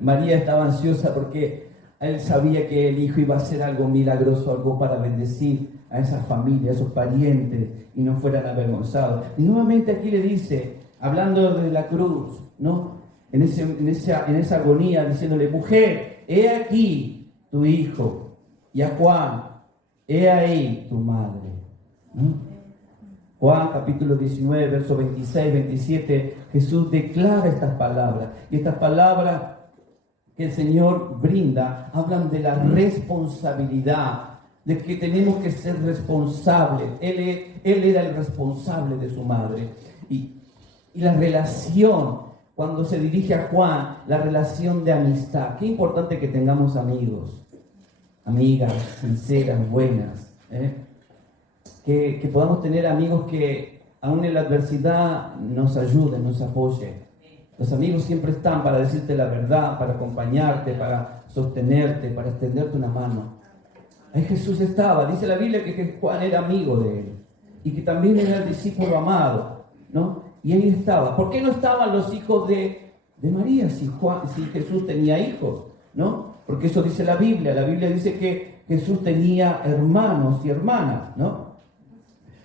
María estaba ansiosa porque él sabía que el hijo iba a hacer algo milagroso, algo para bendecir a esa familia, a esos parientes, y no fueran avergonzados. Y nuevamente aquí le dice, hablando de la cruz, ¿no?, en esa agonía, diciéndole, mujer, he aquí tu hijo, y a Juan, he ahí tu madre, ¿no? Juan capítulo 19, versos 26, 27, Jesús declara estas palabras. Y estas palabras que el Señor brinda hablan de la responsabilidad, de que tenemos que ser responsables. Él era el responsable de su madre. Y la relación, cuando se dirige a Juan, la relación de amistad. Qué importante que tengamos amigos, amigas sinceras, buenas, que podamos tener amigos que aún en la adversidad nos ayuden, nos apoyen. Los amigos siempre están para decirte la verdad, para acompañarte, para sostenerte, para extenderte una mano. Ahí Jesús estaba. Dice la Biblia que Juan era amigo de él y que también era el discípulo amado, ¿no? Y ahí estaba. ¿Por qué no estaban los hijos de María si Jesús tenía hijos, ¿no? Porque eso dice la Biblia. La Biblia dice que Jesús tenía hermanos y hermanas, ¿no?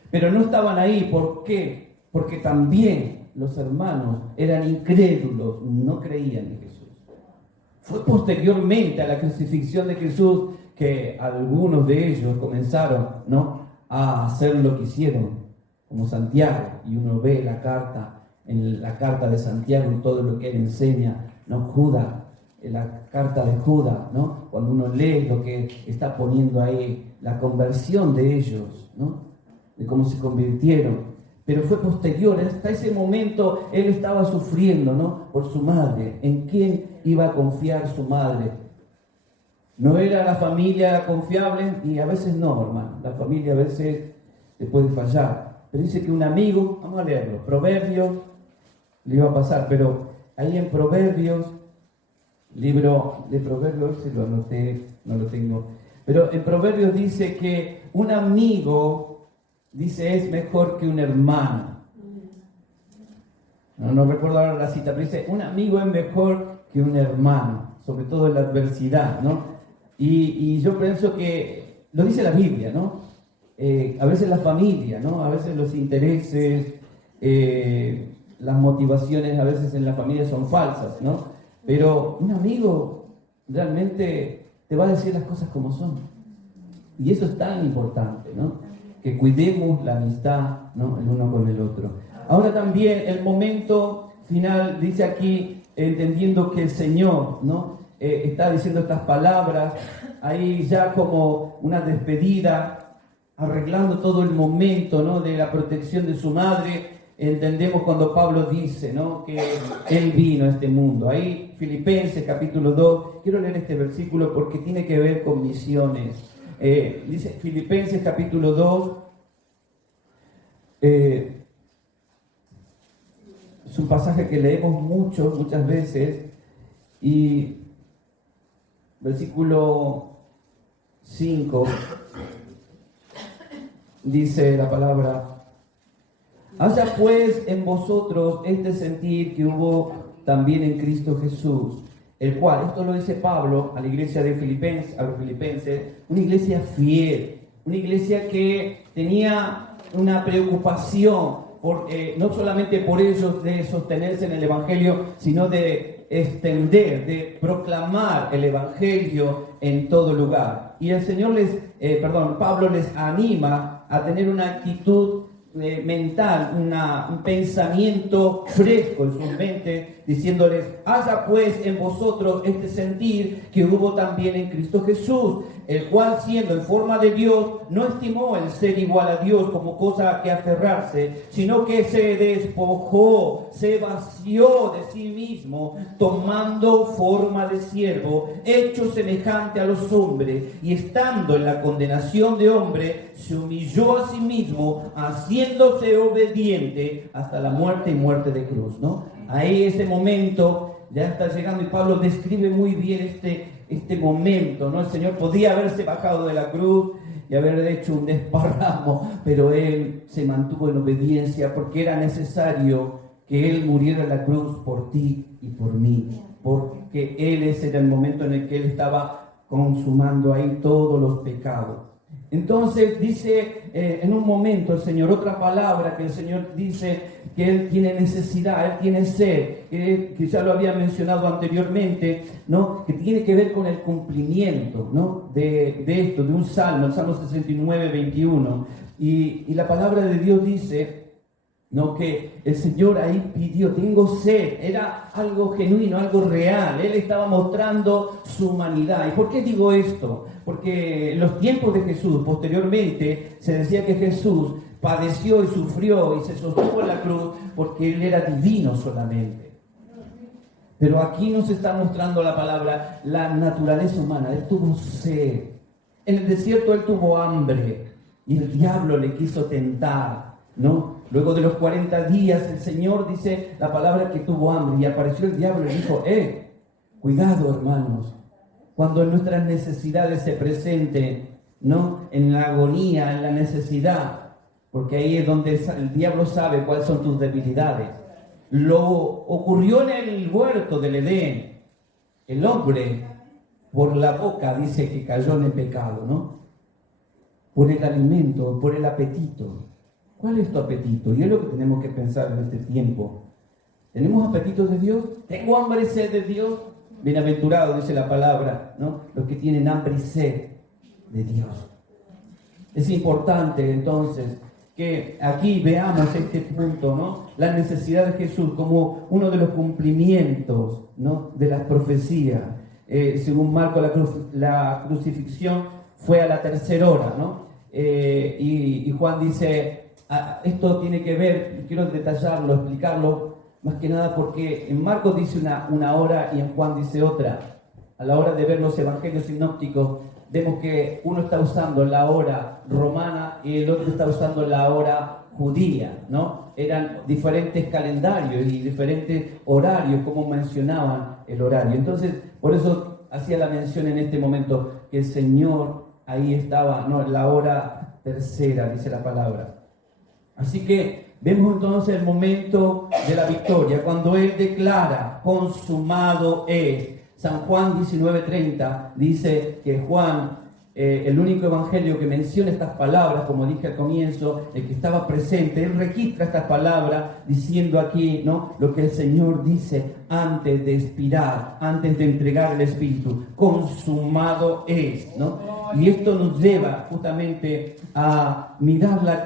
Pero no estaban ahí. ¿Por qué? Porque también los hermanos eran incrédulos, no creían en Jesús. Fue posteriormente a la crucifixión de Jesús que algunos de ellos comenzaron, ¿no?, a hacer lo que hicieron, como Santiago. Y uno ve en la carta de Santiago y todo lo que él enseña, ¿no? Judas, en la carta de Judas, ¿no? Cuando uno lee lo que está poniendo ahí, la conversión de ellos, ¿no?, de cómo se convirtieron. Pero fue posterior, hasta ese momento él estaba sufriendo, ¿no?, por su madre. ¿En quién iba a confiar su madre? No era la familia confiable, y a veces no, hermano. La familia a veces te puede fallar. Pero dice que un amigo, vamos a leerlo, Proverbios, le iba a pasar, pero ahí en Proverbios, libro de Proverbios, se lo anoté, no lo tengo, pero en Proverbios dice que un amigo, dice, es mejor que un hermano. No recuerdo ahora la cita, pero dice, un amigo es mejor que un hermano, sobre todo en la adversidad, ¿no? Y yo pienso que, lo dice la Biblia, ¿no? A veces la familia, ¿no? A veces los intereses, las motivaciones a veces en la familia son falsas, ¿no? Pero un amigo realmente te va a decir las cosas como son. Y eso es tan importante, ¿no?, que cuidemos la amistad, ¿no?, el uno con el otro. Ahora también el momento final, dice aquí, entendiendo que el Señor, ¿no?, está diciendo estas palabras, ahí ya como una despedida, arreglando todo el momento, ¿no?, de la protección de su madre. Entendemos cuando Pablo dice, ¿no?, que Él vino a este mundo. Ahí Filipenses capítulo 2, quiero leer este versículo porque tiene que ver con misiones. Dice Filipenses capítulo 2, es un pasaje que leemos muchas veces, y versículo 5 dice la palabra: haya pues en vosotros este sentir que hubo también en Cristo Jesús, el cual, esto lo dice Pablo a la iglesia de Filipenses, a los filipenses, una iglesia fiel, una iglesia que tenía una preocupación no solamente por ellos de sostenerse en el Evangelio, sino de extender, de proclamar el Evangelio en todo lugar. Y el Señor Pablo les anima a tener una actitud mental, un pensamiento fresco en sus mentes, diciéndoles: haya pues en vosotros este sentir que hubo también en Cristo Jesús, el cual, siendo en forma de Dios, no estimó el ser igual a Dios como cosa a que aferrarse, sino que se despojó, se vació de sí mismo, tomando forma de siervo, hecho semejante a los hombres, y estando en la condenación de hombre, se humilló a sí mismo, haciéndose obediente hasta la muerte y muerte de cruz, ¿no? Ahí ese momento ya está llegando y Pablo describe muy bien este momento, ¿no? El Señor podía haberse bajado de la cruz y haber hecho un desparramo, pero Él se mantuvo en obediencia porque era necesario que Él muriera en la cruz por ti y por mí, porque ese era el momento en el que Él estaba consumando ahí todos los pecados. Entonces dice en un momento el Señor, otra palabra que el Señor dice que Él tiene necesidad, Él tiene sed, que ya lo había mencionado anteriormente, ¿no? Que tiene que ver con el cumplimiento, ¿no? de esto, de un salmo, el Salmo 69, 21. Y la palabra de Dios dice, ¿no? Que el Señor ahí pidió, tengo sed, era algo genuino, algo real. Él estaba mostrando su humanidad. ¿Y por qué digo esto? Porque en los tiempos de Jesús, posteriormente, se decía que Jesús padeció y sufrió y se sostuvo en la cruz porque Él era divino solamente. Pero aquí nos está mostrando la palabra, la naturaleza humana. Él tuvo sed. En el desierto Él tuvo hambre y el diablo le quiso tentar, ¿no? Luego de los 40 días, el Señor dice la palabra que tuvo hambre y apareció el diablo y le dijo, cuidado hermanos, cuando en nuestras necesidades se presente, ¿no? En la agonía, en la necesidad, porque ahí es donde el diablo sabe cuáles son tus debilidades. Lo ocurrió en el huerto del Edén. El hombre, por la boca, dice que cayó en el pecado, ¿no? Por el alimento, por el apetito. ¿Cuál es tu apetito? Y es lo que tenemos que pensar en este tiempo. ¿Tenemos apetito de Dios? ¿Tengo hambre y sed de Dios? Bienaventurado, dice la palabra, ¿no? Los que tienen hambre y sed de Dios. Es importante entonces que aquí veamos este punto, ¿no? La necesidad de Jesús como uno de los cumplimientos, ¿no? De las profecías. Según Marcos, la crucifixión fue a la tercera hora, ¿no? Y Juan dice, esto tiene que ver, quiero detallarlo, explicarlo, más que nada porque en Marcos dice una hora y en Juan dice otra. A la hora de ver los evangelios sinópticos, vemos que uno está usando la hora romana y el otro está usando la hora judía, ¿no? Eran diferentes calendarios y diferentes horarios, como mencionaban el horario. Entonces, por eso hacía la mención en este momento que el Señor ahí estaba, no, la hora tercera, dice la palabra. Así que vemos entonces el momento de la victoria, cuando Él declara, consumado es. San Juan 19:30 dice que Juan, el único evangelio que menciona estas palabras, como dije al comienzo, el que estaba presente, él registra estas palabras diciendo aquí, ¿no? Lo que el Señor dice antes de expirar, antes de entregar el Espíritu, consumado es, ¿no? Y esto nos lleva justamente a mirar la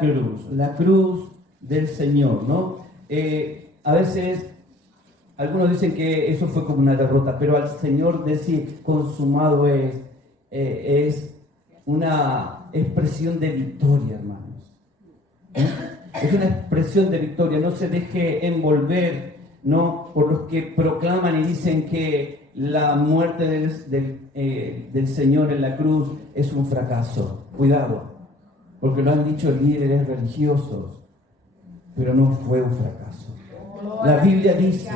cruz del Señor, ¿no? A veces algunos dicen que eso fue como una derrota, pero al Señor decir consumado es una expresión de victoria, hermanos. Es una expresión de victoria. No se deje envolver, ¿no? Por los que proclaman y dicen que la muerte del Señor en la cruz es un fracaso. Cuidado, porque lo han dicho líderes religiosos, pero no fue un fracaso. La Biblia dice,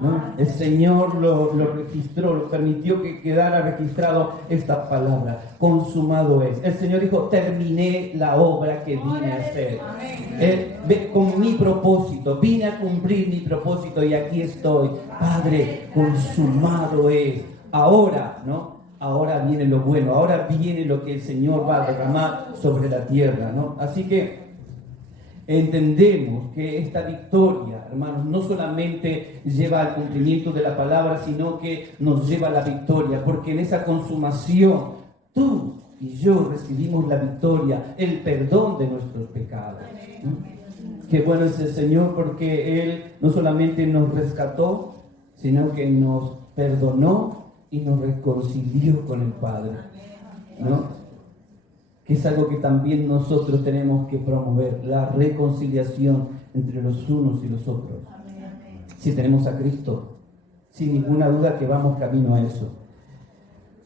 ¿no? El Señor lo registró, lo permitió que quedara registrado esta palabra, consumado es. El Señor dijo, terminé la obra que vine a hacer. Con mi propósito, vine a cumplir mi propósito y aquí estoy. Padre, consumado es. Ahora, ¿no? Ahora viene lo bueno, ahora viene lo que el Señor va a derramar sobre la tierra, ¿no? Así que entendemos que esta victoria, hermanos, no solamente lleva al cumplimiento de la palabra, sino que nos lleva a la victoria, porque en esa consumación tú y yo recibimos la victoria, el perdón de nuestros pecados. Qué bueno es el Señor, porque Él no solamente nos rescató, sino que nos perdonó y nos reconcilió con el Padre, ¿no? Que es algo que también nosotros tenemos que promover, la reconciliación entre los unos y los otros. Si tenemos a Cristo, sin ninguna duda que vamos camino a eso.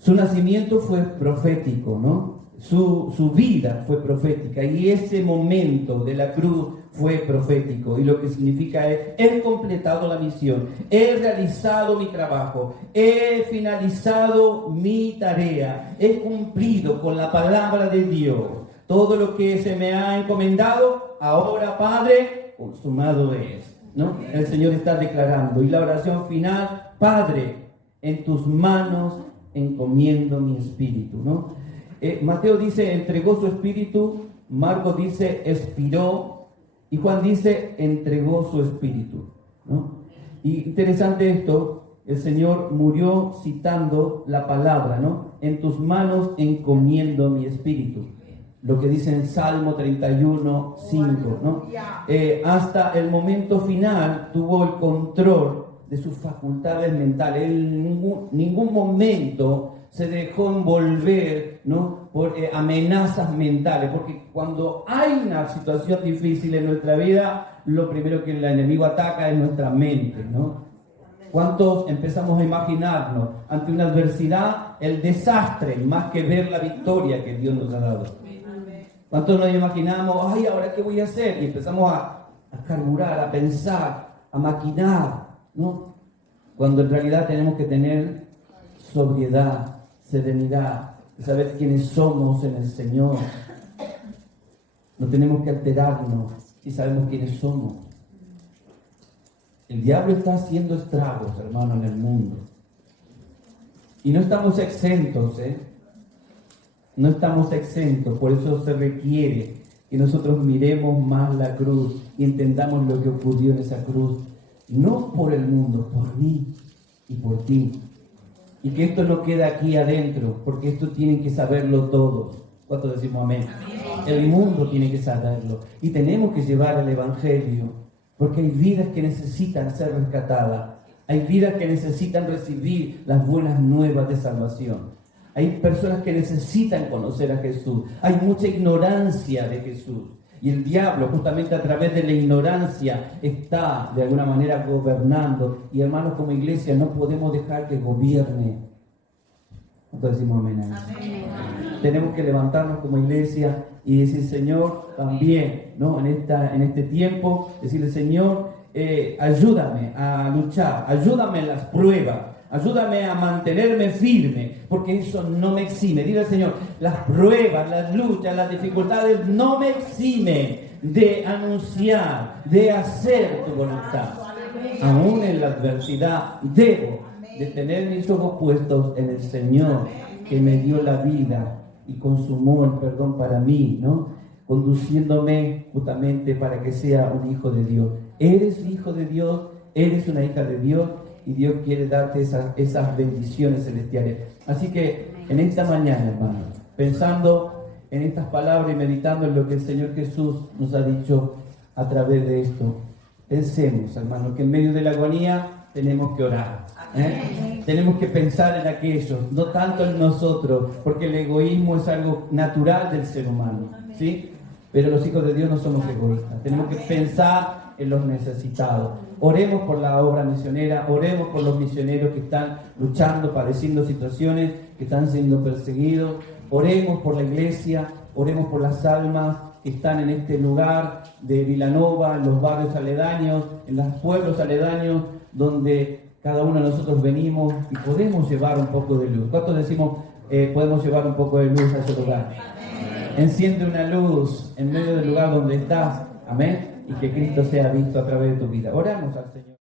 Su nacimiento fue profético, ¿no? Su vida fue profética y ese momento de la cruz fue profético. Y lo que significa es, he completado la misión, he realizado mi trabajo, he finalizado mi tarea, he cumplido con la palabra de Dios. Todo lo que se me ha encomendado, ahora, Padre, consumado es, ¿no? El Señor está declarando. Y la oración final, Padre, en tus manos encomiendo mi espíritu, ¿no? Mateo dice, entregó su espíritu, Marcos dice, expiró, y Juan dice, entregó su espíritu, ¿no? Y interesante esto, el Señor murió citando la palabra, ¿no? En tus manos encomiendo mi espíritu. Lo que dice en Salmo 31, 5, ¿no? Hasta el momento final tuvo el control de sus facultades mentales. Él en ningún momento se dejó envolver, ¿no? Por amenazas mentales, porque cuando hay una situación difícil en nuestra vida, lo primero que el enemigo ataca es nuestra mente, ¿no? ¿Cuántos empezamos a imaginarnos ante una adversidad el desastre más que ver la victoria que Dios nos ha dado? ¿Cuántos nos imaginamos, ay, ahora qué voy a hacer? Y empezamos a carburar, a pensar, a maquinar, ¿no? Cuando en realidad tenemos que tener sobriedad, serenidad, saber quiénes somos en el Señor. No tenemos que alterarnos si sabemos quiénes somos. El diablo está haciendo estragos, hermano, en el mundo. Y no estamos exentos, No estamos exentos, por eso se requiere que nosotros miremos más la cruz y entendamos lo que ocurrió en esa cruz. No por el mundo, por mí y por ti. Y que esto no queda aquí adentro, porque esto tienen que saberlo todos. ¿Cuántos decimos amén? El mundo tiene que saberlo. Y tenemos que llevar el Evangelio, porque hay vidas que necesitan ser rescatadas. Hay vidas que necesitan recibir las buenas nuevas de salvación. Hay personas que necesitan conocer a Jesús. Hay mucha ignorancia de Jesús. Y el diablo, justamente a través de la ignorancia, está de alguna manera gobernando. Y hermanos, como iglesia, no podemos dejar que gobierne. Entonces decimos amén. Amén. Tenemos que levantarnos como iglesia y decir, Señor, también, ¿no? En este tiempo, decirle, Señor, ayúdame a luchar, ayúdame en las pruebas. Ayúdame a mantenerme firme, porque eso no me exime. Dile al Señor, las pruebas, las luchas, las dificultades no me eximen de anunciar, de hacer tu voluntad. Aún en la adversidad debo de tener mis ojos puestos en el Señor, que me dio la vida y consumó el perdón para mí, ¿no? Conduciéndome justamente para que sea un hijo de Dios. Eres hijo de Dios, eres una hija de Dios. Y Dios quiere darte esas bendiciones celestiales. Así que en esta mañana, hermano, pensando en estas palabras y meditando en lo que el Señor Jesús nos ha dicho a través de esto, pensemos, hermano, que en medio de la agonía tenemos que orar. Tenemos que pensar en aquellos, no tanto en nosotros, porque el egoísmo es algo natural del ser humano, ¿sí? Pero los hijos de Dios no somos egoístas. Tenemos que pensar en los necesitados. Oremos por la obra misionera, oremos por los misioneros que están luchando, padeciendo situaciones, que están siendo perseguidos. Oremos por la iglesia, oremos por las almas que están en este lugar de Vilanova, en los barrios aledaños, en los pueblos aledaños, donde cada uno de nosotros venimos y podemos llevar un poco de luz. ¿Cuántos decimos podemos llevar un poco de luz a ese lugar? Enciende una luz en medio del lugar donde estás. Amén. Y que Cristo sea visto a través de tu vida. Oramos al Señor.